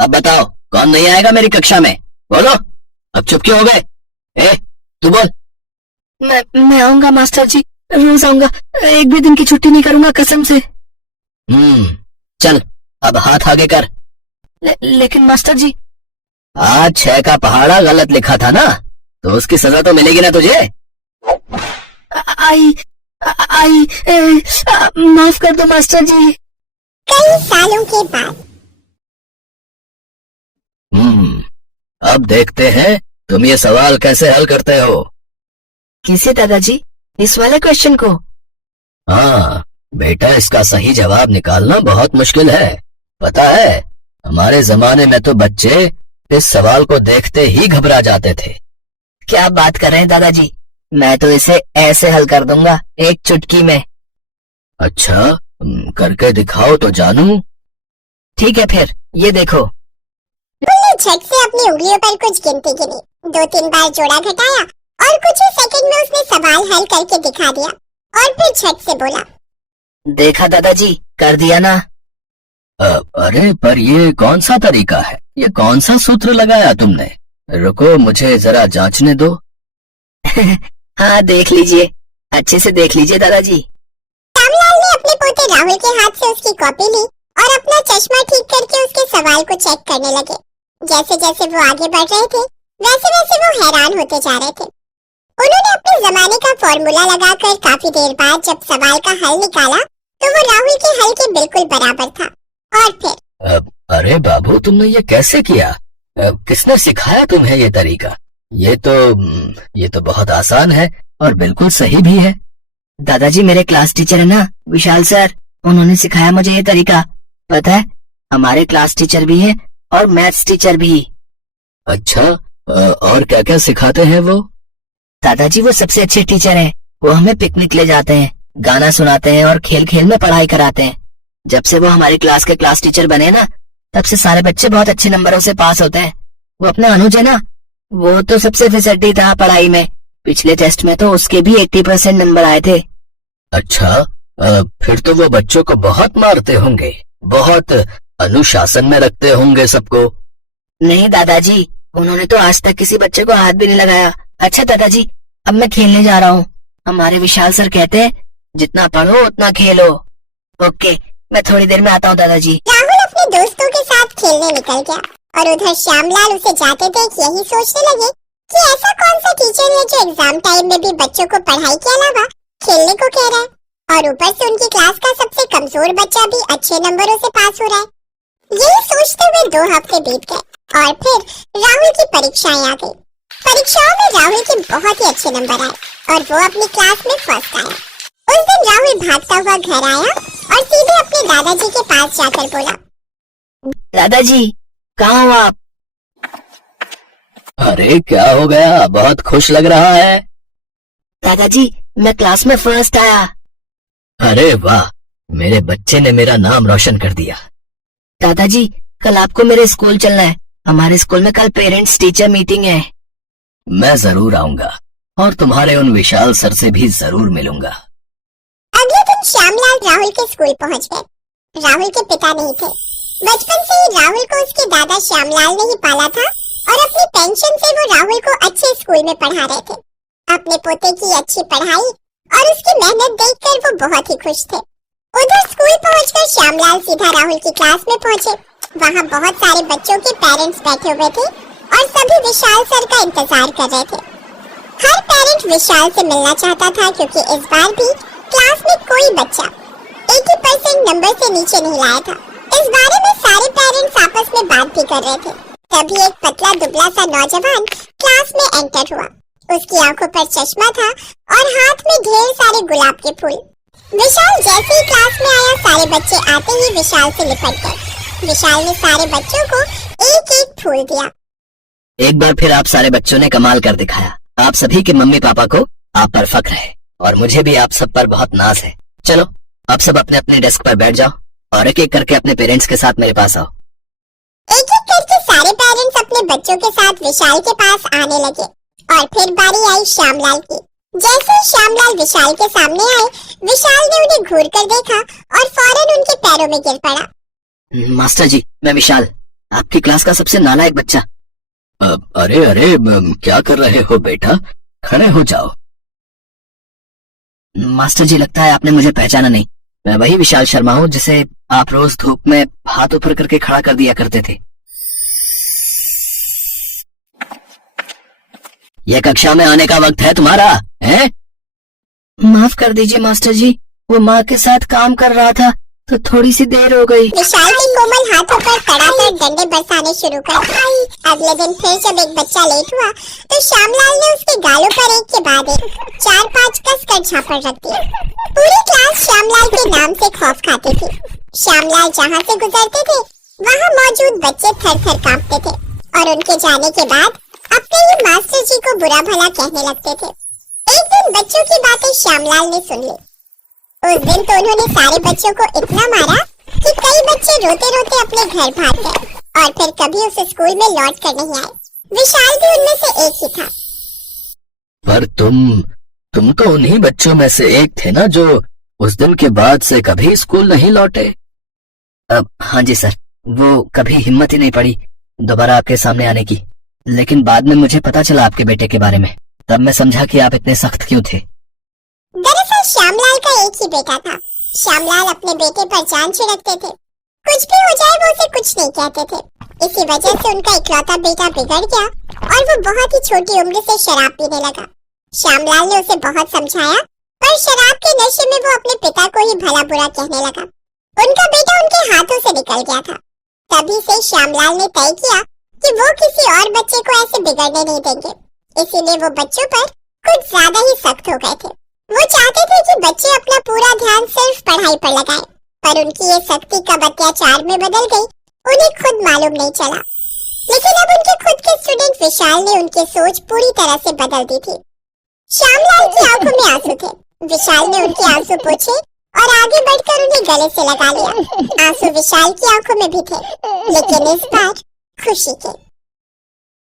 अब बताओ कौन नहीं आएगा मेरी कक्षा में? बोलो। अब चुप क्यों हो गए? तू बोल। मैं आऊंगा मास्टर जी, रोज आऊंगा, एक भी दिन की छुट्टी नहीं करूंगा कसम से। चल अब हाथ आगे कर। लेकिन मास्टर जी। आज 6 का पहाड़ा गलत लिखा था ना, तो उसकी सजा तो मिलेगी ना तुझे। माफ कर दो मास्टर जी। कई सालों के बाद। अब देखते हैं तुम ये सवाल कैसे हल करते हो। किसे दादाजी? इस वाले क्वेश्चन को? हाँ बेटा, इसका सही जवाब निकालना बहुत मुश्किल है। पता है, हमारे जमाने में तो बच्चे इस सवाल को देखते ही घबरा जाते थे। क्या बात कर रहे हैं दादाजी? मैं तो इसे ऐसे हल कर दूंगा, एक चुटकी में। अच्छा, करके दिखाओ तो जानूं। ठीक है फिर, ये देखो। उसने झट से अपनी उंगलियों पर कुछ गिनती गिनी, 2-3 बार जोड़ा घटाया और कुछ ही सेकंड में उसने सवाल हल करके दिखा दिया और फिर झट से बोला, देखा दादाजी, कर दिया ना। अरे पर ये कौन सा तरीका है? ये कौन सा सूत्र लगाया तुमने? रुको, मुझे जरा जांचने दो। हाँ देख लीजिए, अच्छे से देख लीजिए दादाजी। श्यामलाल ने अपने पोते राहुल के हाथ से उसकी कॉपी ली और अपना चश्मा ठीक करके उसके सवाल को चेक करने लगे। जैसे जैसे वो आगे बढ़ रहे थे, वैसे वैसे वो हैरान होते जा रहे थे। उन्होंने अपने जमाने का फॉर्मूला लगाकर काफी देर बाद जब सवाल का हल निकाला तो वो राहुल के हल के बिल्कुल बराबर था। और फिर अरे बाबू, तुमने ये कैसे किया? किसने सिखाया तुम्हें ये तरीका? ये तो बहुत आसान है और बिल्कुल सही भी है। दादाजी, मेरे क्लास टीचर है ना, विशाल सर, उन्होंने सिखाया मुझे ये तरीका। पता है, हमारे क्लास टीचर भी है और मैथ्स टीचर भी। अच्छा, और क्या क्या सिखाते हैं वो? दादाजी, वो सबसे अच्छे टीचर हैं। वो हमें पिकनिक ले जाते हैं, गाना सुनाते हैं और खेल खेल में पढ़ाई कराते हैं। जब से वो हमारी क्लास के क्लास टीचर बने ना, तब से सारे बच्चे बहुत अच्छे नंबरों से पास होते हैं। वो अपना अनुज है ना, वो तो सबसे फिसड्डी था पढ़ाई में। पिछले टेस्ट में तो उसके भी 80% नंबर आए थे। अच्छा, फिर तो वो बच्चों को बहुत मारते होंगे, बहुत अनुशासन में रखते होंगे सबको। नहीं दादाजी, उन्होंने तो आज तक किसी बच्चे को हाथ भी नहीं लगाया। अच्छा दादाजी, अब मैं खेलने जा रहा हूँ। हमारे विशाल सर कहते हैं, जितना पढ़ो उतना खेलो। ओके, मैं थोड़ी देर में आता हूँ दादाजी। राहुल अपने दोस्तों के साथ खेलने निकल गया और उधर श्यामलाल उसे जाते देख यही सोचने लगे कि ऐसा कौन सा टीचर है जो एग्जाम टाइम में भी बच्चों को पढ़ाई के अलावा खेलने को कह रहा है, और ऊपर से उनकी क्लास का सबसे कमजोर बच्चा भी अच्छे नंबरों से पास हो रहा है। यही सोचते हुए 2 हफ्ते बीत गए और फिर राहुल की परीक्षाएं आ गई। परीक्षाओं में राहुल के बहुत ही अच्छे नंबर आए और वो अपनी क्लास में फर्स्ट आया। उस दिन राहुल भागता हुआ घर आया और सीधे अपने दादाजी के पास जाकर बोला, दादाजी, कहाँ हो आप? अरे क्या हो गया? बहुत खुश लग रहा है। दादाजी, मैं क्लास में फर्स्ट आया। अरे वाह, मेरे बच्चे ने मेरा नाम रोशन कर दिया। दादाजी, कल आपको मेरे स्कूल चलना है। हमारे स्कूल में कल पेरेंट्स टीचर मीटिंग है। मैं जरूर आऊंगा और तुम्हारे उन विशाल सर से भी जरूर मिलूंगा। अगले दिन श्यामलाल राहुल के स्कूल पहुंच गए। राहुल के पिता नहीं थे। बचपन से ही राहुल को उसके दादा श्यामलाल ने ही पाला था और अपनी पेंशन से वो राहुल को अच्छे स्कूल में पढ़ा रहे थे। अपने पोते की अच्छी पढ़ाई और उसकी मेहनत देखकर वो बहुत ही खुश थे। उधर स्कूल पहुंचकर श्यामलाल सीधा राहुल की क्लास में पहुंचे। वहाँ बहुत सारे बच्चों के पेरेंट्स बैठे हुए थे और सभी विशाल सर का इंतजार कर रहे थे। हर पेरेंट विशाल से मिलना चाहता था क्योंकि इस बार भी क्लास में कोई बच्चा 80% नंबर से नीचे नहीं लाया था। इस बारे में सारे पेरेंट्स आपस में बात भी कर रहे थे। तभी एक पतला दुबला सा नौजवान क्लास में एंटर हुआ। उसकी आंखों पर चश्मा था और हाथ में ढेर सारे गुलाब के फूल। विशाल जैसे ही क्लास में आया, सारे बच्चे आते ही विशाल से लिपट गए। विशाल ने सारे बच्चों को एक एक फूल दिया। एक बार फिर आप सारे बच्चों ने कमाल कर दिखाया। आप सभी के मम्मी पापा को आप पर फख्र है और मुझे भी आप सब पर बहुत नाज है। चलो आप सब अपने अपने डेस्क पर बैठ जाओ और एक एक करके अपने पेरेंट्स के साथ मेरे पास आओ। एक एक करके सारे पेरेंट्स अपने बच्चों के साथ विशाल के पास आने लगे और फिर बारी आई श्यामलाल की। जैसे ही श्यामलाल विशाल के सामने आए, विशाल ने उन्हें घूर कर देखा और फौरन उनके पैरों में गिर पड़ा। मास्टर जी, मैं विशाल। आपकी क्लास का सबसे नालायक बच्चा। अरे अरे क्या कर रहे हो बेटा, खड़े हो जाओ। मास्टर जी, लगता है आपने मुझे पहचाना नहीं। मैं वही विशाल शर्मा हूँ जिसे आप रोज धूप में हाथ ऊपर करके खड़ा कर दिया करते थे। ये कक्षा में आने का वक्त है तुम्हारा, है? माफ कर दीजिए मास्टर जी, वो माँ के साथ काम कर रहा था तो थोड़ी सी देर हो गई। विशाल के कोमल हाथों पर तड़ातड़ डंडे बरसाने शुरू कर दिए। अगले दिन फिर जब एक बच्चा लेट हुआ तो श्यामलाल ने उसके गालों पर एक के बाद एक 4-5 कसकर झापड़ रख दिए। पूरी क्लास श्यामलाल के नाम से खौफ खाती थी। श्यामलाल जहाँ से गुजरते थे वहाँ मौजूद बच्चे थर-थर कांपते थे और उनके जाने के बाद अपने ही मास्टर जी को बुरा भला कहने लगते थे। एक दिन बच्चों की बातें श्यामलाल ने सुन ली। उस दिन तो उन्होंने सारे बच्चों को इतना मारा कि कई बच्चे रोते रोते अपने घर भाग गए और फिर कभी उस स्कूल में लौट कर नहीं आए। विशाल भी उनमें से एक ही था। पर तुम तो उन्हीं बच्चों में से एक थे ना जो उस दिन के बाद से कभी स्कूल नहीं लौटे। हाँ जी सर, वो कभी हिम्मत ही नहीं पड़ी दोबारा आपके सामने आने की। लेकिन बाद में मुझे पता चला आपके बेटे के बारे में, तब मैं समझा कि आप इतने सख्त क्यों थे। दरअसल श्यामलाल का एक ही बेटा था। श्यामलाल अपने बेटे पर जान छिड़कते थे। कुछ भी हो जाए वो उसे कुछ नहीं कहते थे। इसी वजह से उनका इकलौता बेटा बिगड़ गया और वो बहुत ही छोटी उम्र से शराब पीने लगा। श्यामलाल ने उसे बहुत समझाया पर शराब के नशे में वो अपने पिता को ही भला बुरा कहने लगा। उनका बेटा उनके हाथों से निकल गया था। तभी से श्यामलाल ने तय किया कि वो किसी और बच्चे को ऐसे बिगड़ने नहीं देंगे। इसीलिए वो बच्चों पर कुछ ज्यादा ही सख्त हो गए थे। वो चाहते थे कि बच्चे अपना पूरा ध्यान सिर्फ पढ़ाई पर लगाएं, पर उनकी ये सख्ती कब अत्याचार में बदल गई उन्हें खुद मालूम नहीं चला। लेकिन अब उनके खुद के स्टूडेंट विशाल ने उनकी सोच पूरी तरह से बदल दी थी। श्यामलाल की आंखों में आंसू थे। विशाल ने उनके आंसू पोंछे और आगे बढ़कर उन्हें गले से लगा लिया। आंसू विशाल की आंखों में भी थे, लेकिन इस बार खुशी के।